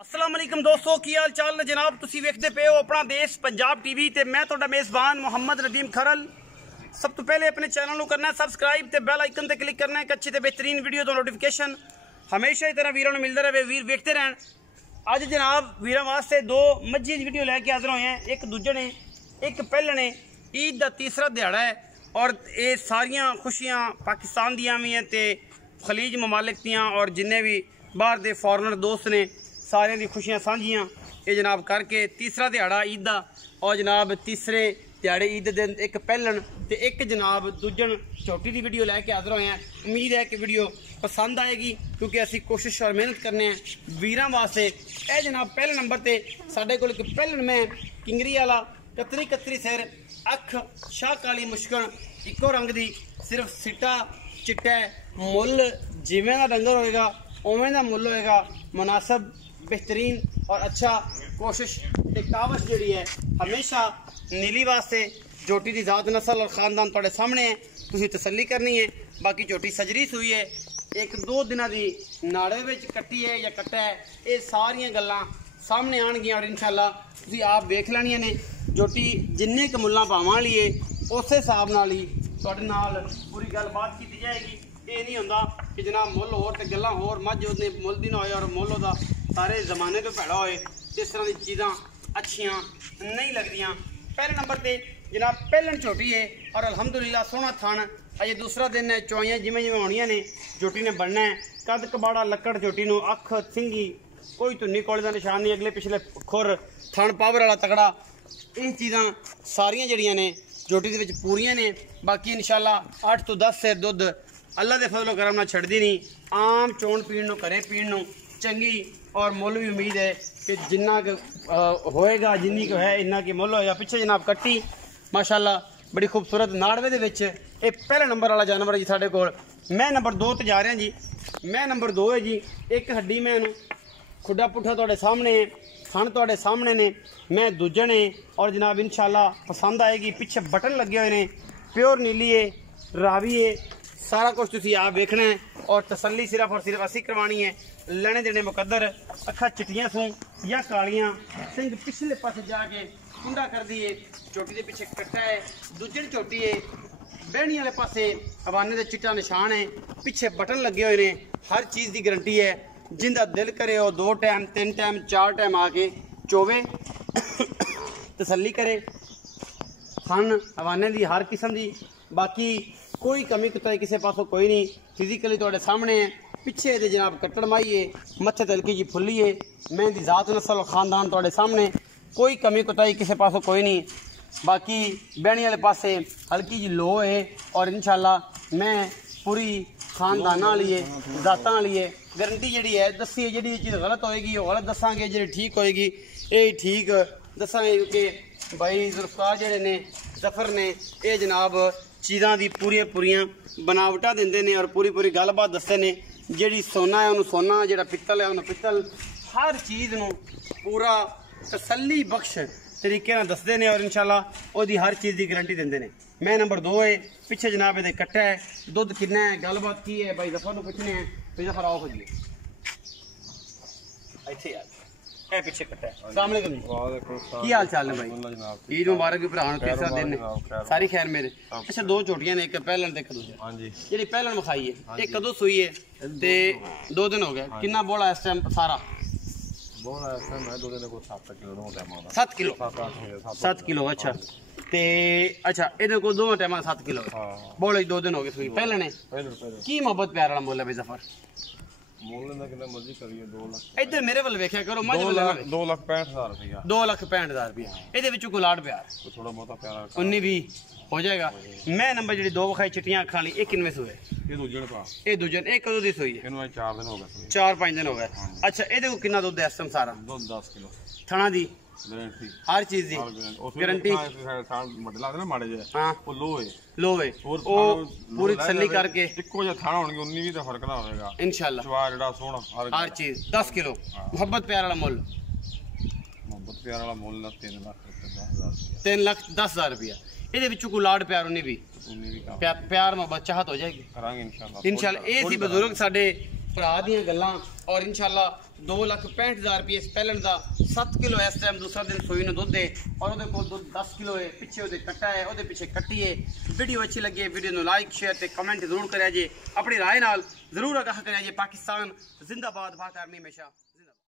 अस्सलाम वालेकुम दोस्तों की हाल चाल ने जनाब तुसी वेखदे पे हो अपना देश पंजाब टीवी ते मैं तुहाडा मेज़बान मोहम्मद नदीम खरल। सब तो पहले अपने चैनल को करना है सबसक्राइब ते बेल आइकन ते क्लिक करना है एक अच्छी ते बेहतरीन वीडियो तो नोटिफिकेशन हमेशा ही तरह वीरों ने मिलते रहे वीर वेखते रहन। अज जनाब वीरों वास्ते दो मज्जी दी वीडियो लैके हाजिर होए हैं, एक दूजे ने एक पहले ने। ईद का तीसरा दिहाड़ा है और ये सारियां खुशियां पाकिस्तान दियां भी हैं ते खलीज ममालिक दियां और जिन्ने भी बाहर दे फॉरनर दोस्त ने सारे दी खुशियां सांझियां ये जनाब करके तीसरा दिहाड़ा ईद दा। और जनाब तीसरे दिहाड़े ईद दिन एक पहलन ते एक जनाब दूजन छोटी दी वीडियो लैके हाजिर होए हैं। उम्मीद है कि वीडियो पसंद आएगी क्योंकि असी कोशिश और मेहनत करने हैं वीरां वास्ते। ए जनाब पहले नंबर ते साडे कोल एक पहलन में किंगरी वाला कतरी कतरी सिर अख शाह काली मुश्कन इको रंग दी सिर्फ सिट्टा चिट्टा मुल जिवें दा डंगर होएगा उवें दा मुल होएगा मुनासब बेहतरीन और अच्छा। कोशिश ते कावश जी है हमेशा नीली वास्ते झोटी की जात नस्ल और खानदान थोड़े सामने है, तुसी तसल्ली करनी है। बाकी झोटी सजरी सुई है एक दो दिन की नाड़े में कट्टी है या कट्टा है, ये सारिया गल्लां सामने आनगियां और इंशाल्लाह तुसी आप देख लैनियां ने। झोटी जिन्ने क मुल्लां पावां वाली है उस हिसाब नाल ही तुहाडे नाल पूरी गलबात की जाएगी। ये नहीं होंदा कि जनाब मुल होर ते गल्लां होर, मझ ओहदे मुल दी ना होए और मुल ओहदा सारे जमाने तो भैड़ा होए, इस तरह की चीज़ां अच्छियां नहीं लगदियां। पहले नंबर पे जनाब पहलन झोटी है और अल्हम्दुलिल्लाह सोहना थान। अजे दूसरा दिन है, चौइयां जिमें जिमें होनियां ने झोटी ने बनना है। कद कबाड़ा लक्कड़ झोटी नूं अख सिंगी कोई धुन्नी कोले का निशान नहीं, अगले पिछले खुर थन पावर वाला तगड़ा, ये चीज़ां सारियां जड़ियां ने झोटी दे विच पूरियां ने। बाकी इंशाल्लाह 8 तो 10 सेर दुध अल्लाह दे फजलो करम नाल छड्डदी नहीं, आम चोण पीण नूं घरे पीण नूं चंगी। और मुल भी उम्मीद है कि जिन्ना होएगा जिन्नी को है इन्ना की मुल होएगा। पिछे जनाब कट्टी माशाल्लाह बड़ी खूबसूरत नाड़वे दे विच ये पहला नंबर वाला जानवर है जी साडे कोल। मैं नंबर 2 ते जा रहा जी, मैं नंबर 2 है जी। एक हड्डी मैं खुडा पुट्ठा तुहाडे सामने है, थन तुहाडे सामने ने, मैं दूजे ने और जनाब इंशाल्लाह पसंद आएगी। पिछे बटन लगे हुए ने, प्योर नीली है, रावी है, सारा कुछ तुसी आप देखना है और तसल्ली सिर्फ और सिर्फ असी करवानी है। लेने देने मुकद्दर, अखा चिट्टियां सूं या कालियां, सिंह पिछले पासे जाके कुंडा कर दिए। चोटी के पिछे कट्टा है, दूजे चोटी है, बहनी वाले पासे हवाने का चिट्टा निशान है, पिछे बटन लगे हुए ने। हर चीज़ की गारंटी है, जिंदा दिल करे वो 2 टाइम 3 टाइम 4 टाइम आके चोवे तसल्ली करे। थन हवाने की हर किस्म की, बाकी कोई कमी कुताई किसी पासों कोई नहीं। फिजिकली तुहाडे सामने है, पिछे ये जनाब कट्टड़ माई है, मत्थे ते हल्की जी फुल्ली है, मेहंदी जात नस्ल और खानदान तुहाडे सामने, कोई कमी कुताई किसी पासों कोई नहीं। बाकी बहनी वाले पासे हल्की जी लो है और इंशाल्लाह मैं पूरी खानदान वाली है, जातां वाली है। गारंटी जी है दसी है, जी चीज़ गलत होएगी वो गलत दसांगे, जी ठीक होएगी ये ठीक दसांगे। क्योंकि भाई जुल्फकार जेडे ने जफर ने ये जनाब चीज़ां दी पूरियां बनावटा देंदे ने और पूरी पूरी गलबात दसदे ने। जी सोना है उन्होंने सोना, जो पित्तल है उन्होंने पित्तल, हर चीज़ नूं पूरा तसल्ली बख्श तरीके नाल दसदे ने और इंशाल्लाह ओदी हर चीज़ की गारंटी देंदे ने। मैं नंबर 2 है, पिछे जनाब ये कट्टा है, दुध कितना है, गलबात की है भाई जफर नूं पुछने हैं। भाई जफर आओ खोजिए इत्थे यार, ए पिछे कट्टा है। अस्सलाम वालेकुम जी, की हाल चाल है भाई? ईद मुबारक भी भरान तीसरा दिन है, सारी खैर मेरे। अच्छा 2 झोटियां ने, एक पहलन ते एक दूजे। हां जी, जेडी पहलन विखाई है एक कदों सुई है ते 2 दिन हो गए। कितना बोला इस टाइम सारा? बोला इस टाइम है 2 दिन को 7 किलो नो टाइम आउंदा 7 किलो 7 किलो। अच्छा ते अच्छा इहदे को 2 टाइम 7 किलो। हां बोले 2 दिन हो गए सुई पहलन है। की मोहब्बत प्यार वाला बोला भाई जफर? मोल ना कितना मर्जी करिए 2 लाख। इधर मेरे वाल वेख्या करो, मज 2,65,000 रुपया 2,65,000 रुपया। ਇਹਦੇ ਵਿੱਚੋਂ ਕੋਈ ਲਾਡ ਪਿਆਰ थोड़ा बहुत प्यार 19-20 हो जाएगा। मैं नंबर ਜਿਹੜੀ 2 ਵਿਖਾਈ ਚਿੱਟੀਆਂ ਅੱਖਾਂ ਵਾਲੀ ਇਹ ਕਿੰਨੇ ਸੂਏ? ਇਹ ਦੂਜੇ ਨੇ ਪਾ, ਇਹ ਦੂਜੇ ਇਹ ਕਦੋਂ ਦੀ ਸੂਈ ਹੈ? ਇਹਨੂੰ 4 ਦਿਨ ਹੋ ਗਏ, 4-5 ਦਿਨ ਹੋ ਗਏ। ਅੱਛਾ ਇਹਦੇ ਕੋਲ ਕਿੰਨਾ ਦੁੱਧ ਹੈ ਇਸ ਟਾਈਮ? ਸਾਰਾ ਦੁੱਧ 10 ਕਿਲੋ। ਥਣਾ ਦੀ गारंटी हर चीज दी गारंटी। माड़े जे हां वो लो है और पूरी तसल्ली करके इको जिहा थाना होणगे 19-20 दा फर्क ना होएगा इंशाल्लाह। चवा जेड़ा सोहना हर चीज 10 किलो। मोहब्बत प्यार वाला मुल, मोहब्बत प्यार वाला मुल 3,10,000 रुपया। ਇਹਦੇ ਵਿੱਚੋਂ ਕੋਈ ਲਾਡ ਪਿਆਰ ਉਹਨੇ ਵੀ ਪਿਆਰ ਮੁਹੱਬਤ ਚਾਹਤ ਹੋ ਜਾਏਗੀ, ਕਰਾਂਗੇ इंशाल्लाह। ਇਹ ਸੀ ਬਜ਼ੁਰਗ ਸਾਡੇ भरा दियां गल्लां और इंशाल्लाह 2,65,000 रुपये स्पैलन का 7 किलो इस टाइम दूसरा दिन सोई ने दुध है और वो को दुध 10 किलो है पिछे वो कट्टा है वो पिछे कट्टी है। वीडियो अच्छी लगी है वीडियो को लाइक शेयर ते कमेंट जरूर करें जे अपनी राय नाल जरूर आगाह करें जे। पाकिस्तान जिंदाबाद, भारत आर्मी हमेशा।